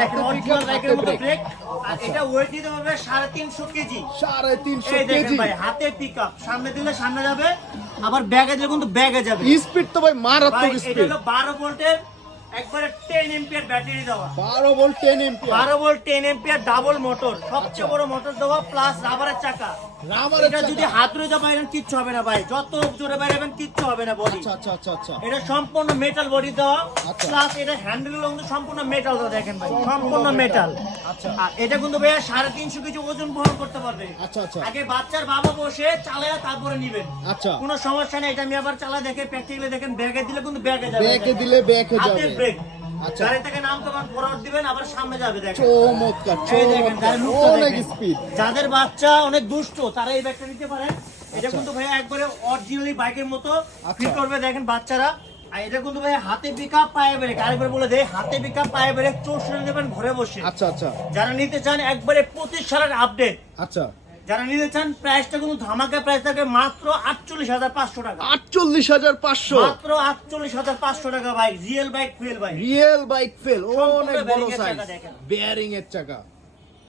দেখেন অরিজিনাল বাইকের মতো ব্রেক। আর এটা ওয়েট দিতে পারবে 350 কেজি। 350 এই দেখেন কেজি ভাই হাতে পিকআপ, সামনে দিলে সামনে যাবে, আবার ব্যাগে দিলে কিন্তু ব্যাগে যাবে। স্পিড তো ভাই ভাই মারাত্মক এটা স্পিড। হলো 12 ভোল্টের একবারে 10 এম্পিয়ার ব্যাটারি দেওয়া। 12 volt 10 ampere. 12 volt 10 ampere double motor, সবচেয়ে বড় মোটর দেওয়া, প্লাস রাবারের চাকা। রাবারের এটা যদি চাকা। হাত ধরে যা বাইরেন কিচ্ছু হবে না ভাই, যত জোরে বাইরেবেন কিচ্ছু হবে না বডি। আচ্ছা আচ্ছা আচ্ছা আচ্ছা। এটা সম্পূর্ণ মেটাল বডি দেওয়া, আচ্ছা। প্লাস এটা হ্যান্ডেলগুলো কিন্তু সম্পূর্ণ মেটাল দেওয়া, দেখেন ভাই সম্পূর্ণ মেটাল। আচ্ছা আর এটা কিন্তু ভাইয়া 350 কেজি ওজন বহন করতে পারবে। আচ্ছা আচ্ছা আগে বাচ্চার বাবা বসে চালায় তারপরে নিবেন, আচ্ছা। কোনো সমস্যা নেই। এটা আমি আবার চালা দেখে প্র্যাকটিক্যালি দেখেন, ব্যাগে দিলে কিন্তু ব্যাগে যাবে, ব্যাকে দিলে ব্যাকে হাতে যাবে। ব্রেক। আচ্ছা। গাড়ি থেকে নামতে পারেন, ফরওয়ার্ড দিবেন, আবার সামনে যাবে, দেখেন চমৎকার এই দেখেন চমৎকার, গাড়ির লুকটা অনেক দেখেন। স্পিড। যাদের বাচ্চা অনেক দুষ্ট তারা এই ব্যাগটা নিতে পারেন। এটা আচ্ছা। কিন্তু ভাইয়া একবারে অরিজিনালি বাইকের মতো আচ্ছা। ফিট করবে, দেখেন বাচ্চারা। আর এটা কিন্তু ভাইয়া হাতে পিকআপ পায়ে ব্রেক, আরেকবার বলে দেয় হাতে পিকআপ পায়ে ব্রেক, 64 নেবেন ঘরে বসে। আচ্ছা আচ্ছা যারা নিতে চান একবারে 25 সালের আপডেট, আচ্ছা। যারা নিতে চান প্রাইসটা কিন্তু ধামাকা প্রাইস থাকে মাত্র 48,500 টাকা। 48,500। মাত্র 48,500 টাকা ভাই, real bike fuel bike. Real bike fail, সম্পূর্ণ অনেক বড় bearing এর সাইজ, চাকা দেখেন। বেয়ারিং এর চাকা।